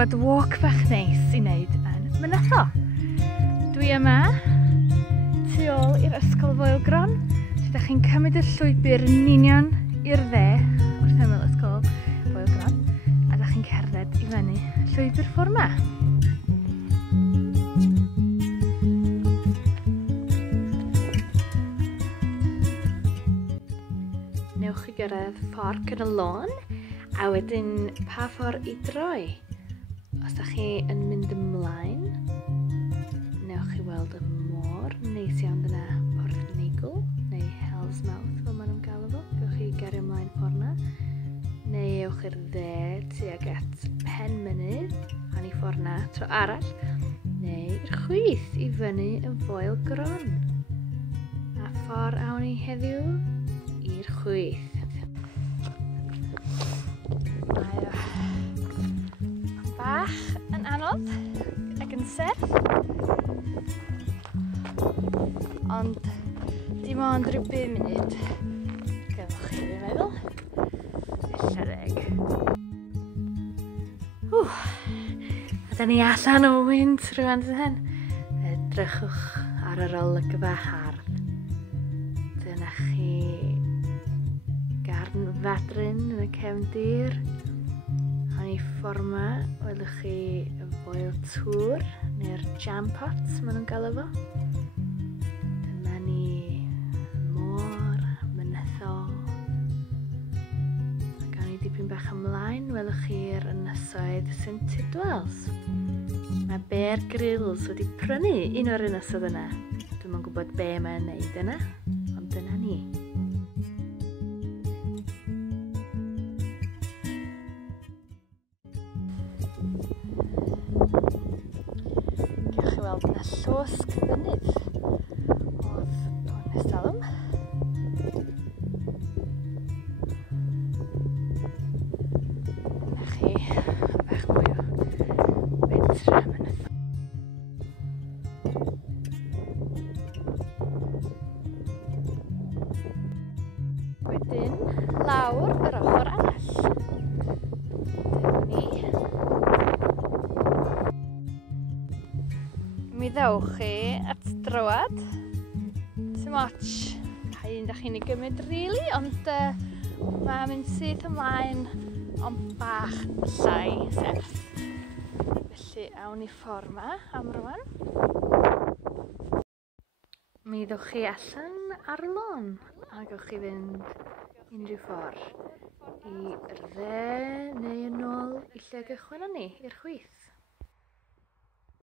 bod walk bach neis i wneud yn Mynydd. Dwi yma tu ôl i'r ysgol Foel-gron. Ydych chi'n cymryd y llwybr yn union i'r dde wrth ymyl ysgol Foel-gron, a ydych chi'n cerdded i fyny llwybr ffordd 'ma. Newch chi gyrraedd fforc yn y lôn, a wedyn pa ffordd i droi. Os ydych chi yn mynd ymlaen, newch chi weld y môr neis iawn dyna Porth Nigel, neu Hell's Mouth fel maen nhw'n galw fo. Gewch chi gario ymlaen ffordd 'na, neu ewch i'r dde tuag at Penmynydd, a ni ffordd 'na tro arall, neu i'r chwith i fyny y Foel-gron. A ffordd awn ni heddiw i'r chwith. Mae'n bach yn anodd ac yn serth, ond dim ond rhyw 5 munud. Gyfwch chi, fi'n meddwl. Ella 10. A da ni allan o wynt rhywun sy'n hyn. Edrychwch ar yr olygfa hardd. Dyna chi garn fadryn yn y cefndir. A ni ffordd 'ma, welwch chi y Foel Tŵr, neu'r jam pots maen nhw'n galw fo. Dyma ni môr mynyddol. A gawn ni dipyn bach ymlaen, welwch chi'r ynysoedd St Tidwells. Mae Bear Grylls wedi prynu un o'r ynysoedd yna. Dwi'm yn gwybod be mae'n neud yna, ond dyna ni. Gewch chi weld yna llosg fynydd oedd o'n estalwm. Dyna chi bach mwy o fentra mynydd. Wedyn lawr yr ochr arall. Dyna ni. Mi ddewch chi at drywad. Sim ots pa un da chi'n ei gymryd rili, ond mae'n mynd syth ymlaen ond bach llai serth. Felly awn ni ffordd 'ma am rwan. Mi ddewch chi allan ar y lôn a gewch chi fynd unrhyw ffordd i'r dde neu yn ôl i lle gychwyn ni, i'r chwith.